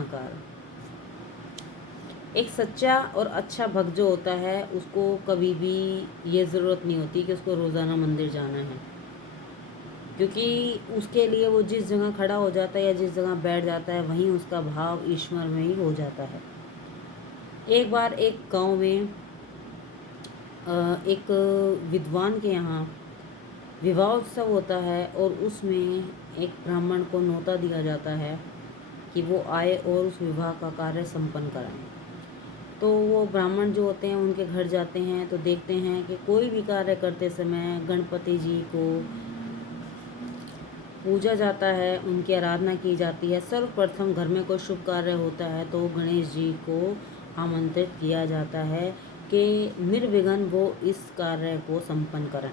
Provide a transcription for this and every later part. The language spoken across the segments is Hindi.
रत्नाकार। एक सच्चा और अच्छा भक्त जो होता है उसको कभी भी ये ज़रूरत नहीं होती कि उसको रोज़ाना मंदिर जाना है, क्योंकि उसके लिए वो जिस जगह खड़ा हो जाता है या जिस जगह बैठ जाता है वहीं उसका भाव ईश्वर में ही हो जाता है। एक बार एक गांव में एक विद्वान के यहाँ विवाह उत्सव होता है और उसमें एक ब्राह्मण को न्योता दिया जाता है कि वो आए और उस विवाह का कार्य संपन्न कराएं। तो वो ब्राह्मण जो होते हैं उनके घर जाते हैं तो देखते हैं कि कोई भी कार्य करते समय गणपति जी को पूजा जाता है, उनकी आराधना की जाती है। सर्वप्रथम घर में कोई शुभ कार्य होता है तो गणेश जी को आमंत्रित किया जाता है कि निर्विघ्न वो इस कार्य को संपन्न करें।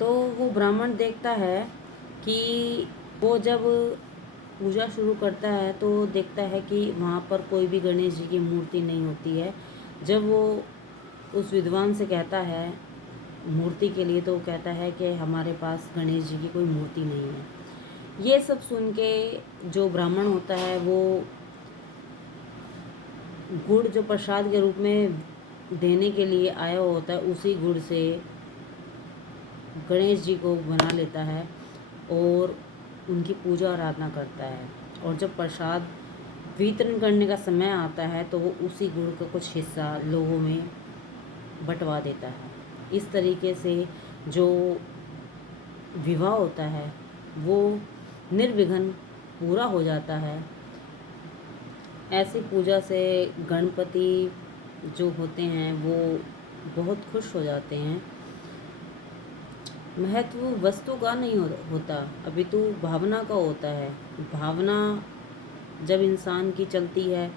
तो वो ब्राह्मण देखता है कि वो जब पूजा शुरू करता है तो देखता है कि वहाँ पर कोई भी गणेश जी की मूर्ति नहीं होती है। जब वो उस विद्वान से कहता है मूर्ति के लिए, तो वो कहता है कि हमारे पास गणेश जी की कोई मूर्ति नहीं है। ये सब सुन के जो ब्राह्मण होता है वो गुड़ जो प्रसाद के रूप में देने के लिए आया होता है उसी गुड़ से गणेश जी को बना लेता है और उनकी पूजा आराधना करता है। और जब प्रसाद वितरण करने का समय आता है तो वो उसी गुड़ का कुछ हिस्सा लोगों में बंटवा देता है। इस तरीके से जो विवाह होता है वो निर्विघ्न पूरा हो जाता है। ऐसी पूजा से गणपति जो होते हैं वो बहुत खुश हो जाते हैं। महत्व वस्तु का नहीं होता, अपितु भावना का होता है। भावना जब इंसान की चलती है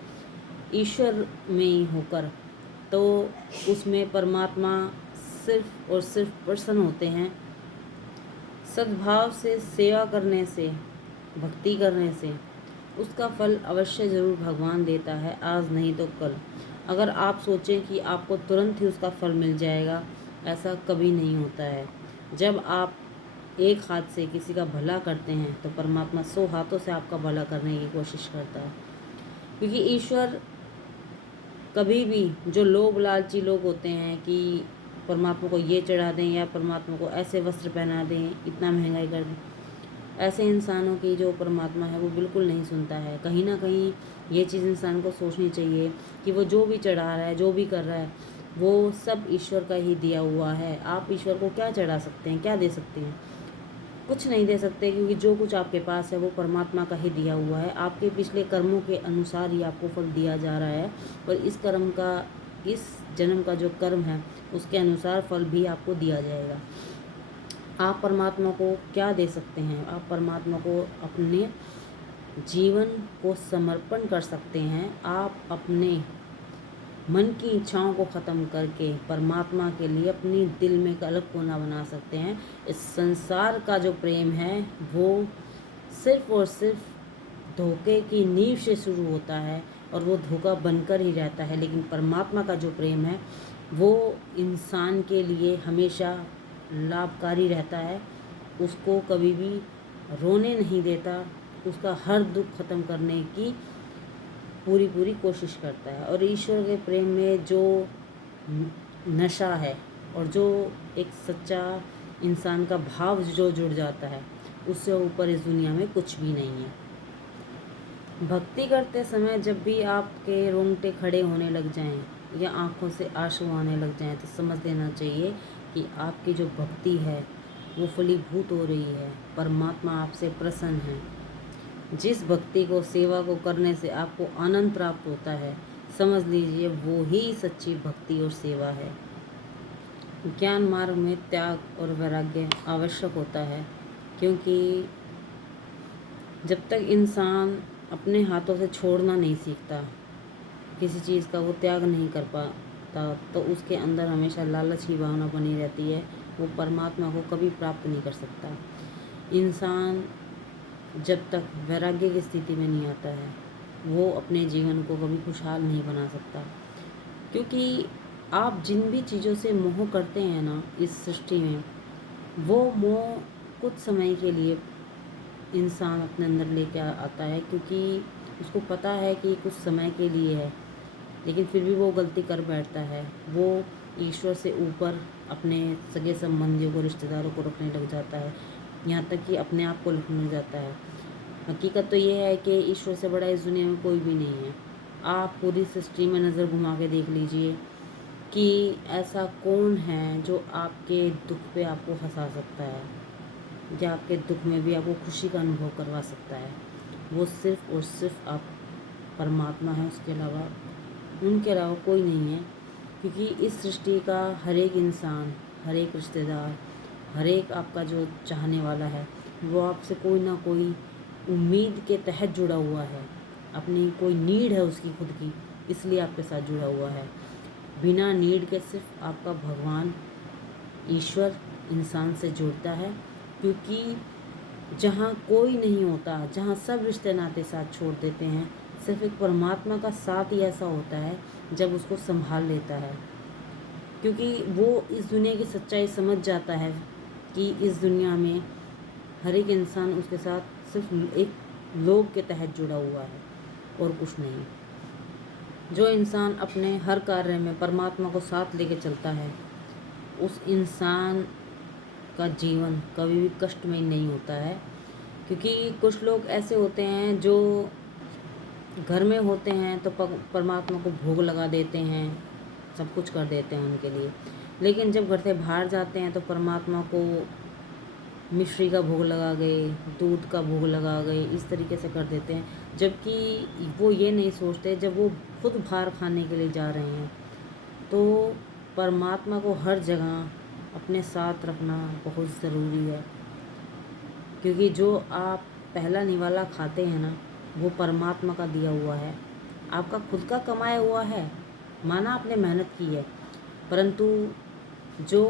ईश्वर में ही होकर, तो उसमें परमात्मा सिर्फ और सिर्फ प्रसन्न होते हैं। सद्भाव से सेवा करने से, भक्ति करने से उसका फल अवश्य ज़रूर भगवान देता है, आज नहीं तो कल। अगर आप सोचें कि आपको तुरंत ही उसका फल मिल जाएगा, ऐसा कभी नहीं होता है। जब आप एक हाथ से किसी का भला करते हैं तो परमात्मा 100 हाथों से आपका भला करने की कोशिश करता है, क्योंकि ईश्वर कभी भी जो लोभ लालची लोग होते हैं कि परमात्मा को ये चढ़ा दें या परमात्मा को ऐसे वस्त्र पहना दें, इतना महंगाई कर दें, ऐसे इंसानों की जो परमात्मा है वो बिल्कुल नहीं सुनता है। कहीं ना कहीं ये चीज़ इंसान को सोचनी चाहिए कि वो जो भी चढ़ा रहा है, जो भी कर रहा है, वो सब ईश्वर का ही दिया हुआ है। आप ईश्वर को क्या चढ़ा सकते हैं, क्या दे सकते हैं? कुछ नहीं दे सकते, क्योंकि जो कुछ आपके पास है वो परमात्मा का ही दिया हुआ है। आपके पिछले कर्मों के अनुसार ही आपको फल दिया जा रहा है, और इस कर्म का, इस जन्म का जो कर्म है उसके अनुसार फल भी आपको दिया जाएगा। आप परमात्मा को क्या दे सकते हैं? आप परमात्मा को अपने जीवन को समर्पण कर सकते हैं। आप अपने मन की इच्छाओं को ख़त्म करके परमात्मा के लिए अपनी दिल में एक अलग कोना बना सकते हैं। इस संसार का जो प्रेम है वो सिर्फ़ और सिर्फ धोखे की नींव से शुरू होता है और वो धोखा बनकर ही रहता है। लेकिन परमात्मा का जो प्रेम है वो इंसान के लिए हमेशा लाभकारी रहता है। उसको कभी भी रोने नहीं देता, उसका हर दुख ख़त्म करने की पूरी कोशिश करता है। और ईश्वर के प्रेम में जो नशा है और जो एक सच्चा इंसान का भाव जो जुड़ जाता है, उससे ऊपर इस दुनिया में कुछ भी नहीं है। भक्ति करते समय जब भी आपके रोंगटे खड़े होने लग जाएं या आंखों से आंसू आने लग जाएं, तो समझ लेना चाहिए कि आपकी जो भक्ति है वो फलीभूत हो रही है। परमात्मा आपसे प्रसन्न है। जिस भक्ति को, सेवा को करने से आपको आनंद प्राप्त होता है, समझ लीजिए वो ही सच्ची भक्ति और सेवा है। ज्ञान मार्ग में त्याग और वैराग्य आवश्यक होता है, क्योंकि जब तक इंसान अपने हाथों से छोड़ना नहीं सीखता, किसी चीज़ का वो त्याग नहीं कर पाता, तो उसके अंदर हमेशा लालच की भावना बनी रहती है। वो परमात्मा को कभी प्राप्त नहीं कर सकता। इंसान जब तक वैराग्य की स्थिति में नहीं आता है वो अपने जीवन को कभी खुशहाल नहीं बना सकता, क्योंकि आप जिन भी चीज़ों से मोह करते हैं ना इस सृष्टि में, वो मोह कुछ समय के लिए इंसान अपने अंदर लेके आता है, क्योंकि उसको पता है कि कुछ समय के लिए है, लेकिन फिर भी वो गलती कर बैठता है। वो ईश्वर से ऊपर अपने सगे संबंधियों को, रिश्तेदारों को रखने लग जाता है, यहाँ तक कि अपने आप को रखने लग जाता है। हकीकत तो ये है कि ईश्वर से बड़ा इस दुनिया में कोई भी नहीं है। आप पूरी सृष्टि में नज़र घुमा के देख लीजिए कि ऐसा कौन है जो आपके दुख पे आपको हंसा सकता है, या आपके दुख में भी आपको खुशी का अनुभव करवा सकता है। वो सिर्फ़ और सिर्फ आप परमात्मा है, उसके अलावा, उनके अलावा कोई नहीं है। क्योंकि इस सृष्टि का हर एक इंसान, हर एक रिश्तेदार, हर एक आपका जो चाहने वाला है, वो आपसे कोई ना कोई उम्मीद के तहत जुड़ा हुआ है। अपनी कोई नीड है उसकी खुद की, इसलिए आपके साथ जुड़ा हुआ है। बिना नीड के सिर्फ आपका भगवान, ईश्वर इंसान से जुड़ता है। क्योंकि जहाँ कोई नहीं होता, जहाँ सब रिश्ते नाते साथ छोड़ देते हैं, सिर्फ एक परमात्मा का साथ ही ऐसा होता है जब उसको संभाल लेता है। क्योंकि वो इस दुनिया की सच्चाई समझ जाता है कि इस दुनिया में हर एक इंसान उसके साथ सिर्फ एक लोभ के तहत जुड़ा हुआ है और कुछ नहीं। जो इंसान अपने हर कार्य में परमात्मा को साथ लेके चलता है, उस इंसान का जीवन कभी भी कष्टमय नहीं होता है। क्योंकि कुछ लोग ऐसे होते हैं जो घर में होते हैं तो परमात्मा को भोग लगा देते हैं, सब कुछ कर देते हैं उनके लिए, लेकिन जब घर से बाहर जाते हैं तो परमात्मा को मिश्री का भोग लगा गए, दूध का भोग लगा गए, इस तरीके से कर देते हैं। जबकि वो ये नहीं सोचते, जब वो खुद बाहर खाने के लिए जा रहे हैं तो परमात्मा को हर जगह अपने साथ रखना बहुत ज़रूरी है। क्योंकि जो आप पहला निवाला खाते हैं ना, वो परमात्मा का दिया हुआ है, आपका खुद का कमाया हुआ है, माना आपने मेहनत की है, परंतु जो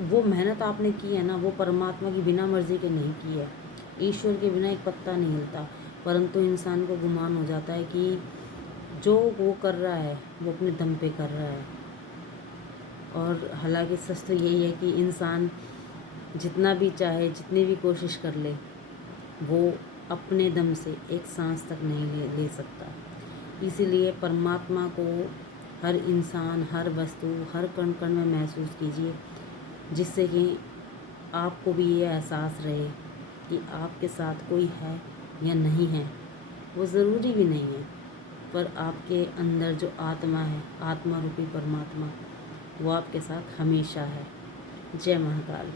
वो मेहनत आपने की है ना, वो परमात्मा की बिना मर्ज़ी के नहीं की है। ईश्वर के बिना एक पत्ता नहीं हिलता। परंतु इंसान को गुमान हो जाता है कि जो वो कर रहा है वो अपने दम पे कर रहा है। और हालांकि सच तो यही है कि इंसान जितना भी चाहे, जितनी भी कोशिश कर ले, वो अपने दम से एक सांस तक नहीं ले सकता। इसीलिए परमात्मा को हर इंसान, हर वस्तु, हर कण कण में महसूस कीजिए, जिससे कि आपको भी ये एहसास रहे कि आपके साथ कोई है या नहीं है। वो ज़रूरी भी नहीं है, पर आपके अंदर जो आत्मा है, आत्मा रूपी परमात्मा, वो आपके साथ हमेशा है। जय महाकाल।